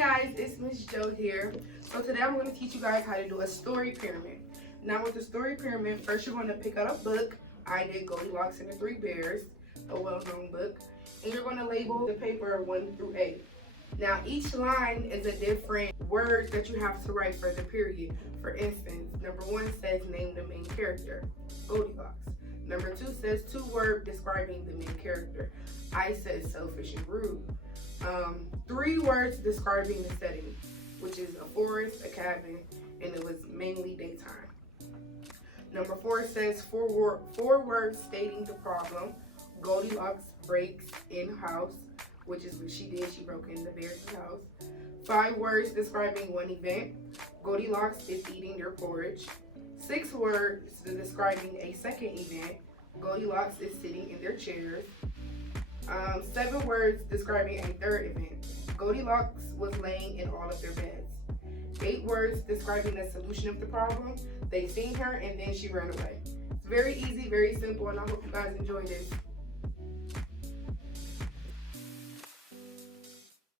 guys, it's Miss Joe here. So today I'm going to teach you guys how to do a story pyramid. Now with the story pyramid, first you're going to pick out a book. I did Goldilocks and the Three Bears, a well-known book. And you're going to label the paper 1 through 8. Now each line is a different word that you have to write for the period. For instance, number 1 says name the main character, Goldilocks. Number 2 says 2 words describing the main character. I said selfish and rude. 3 words describing the setting, which is a forest, a cabin, and it was mainly daytime. Number 4 says 4 words stating the problem. Goldilocks breaks in house, which is what she did. She broke in the bear's house. 5 words describing one event. Goldilocks is eating their porridge. 6 words describing a second event. Goldilocks is sitting in their chairs. 7 words describing a third event. Goldilocks was laying in all of their beds. 8 words describing the solution of the problem. They seen her and then she ran away. It's very easy, very simple, and I hope you guys enjoy this.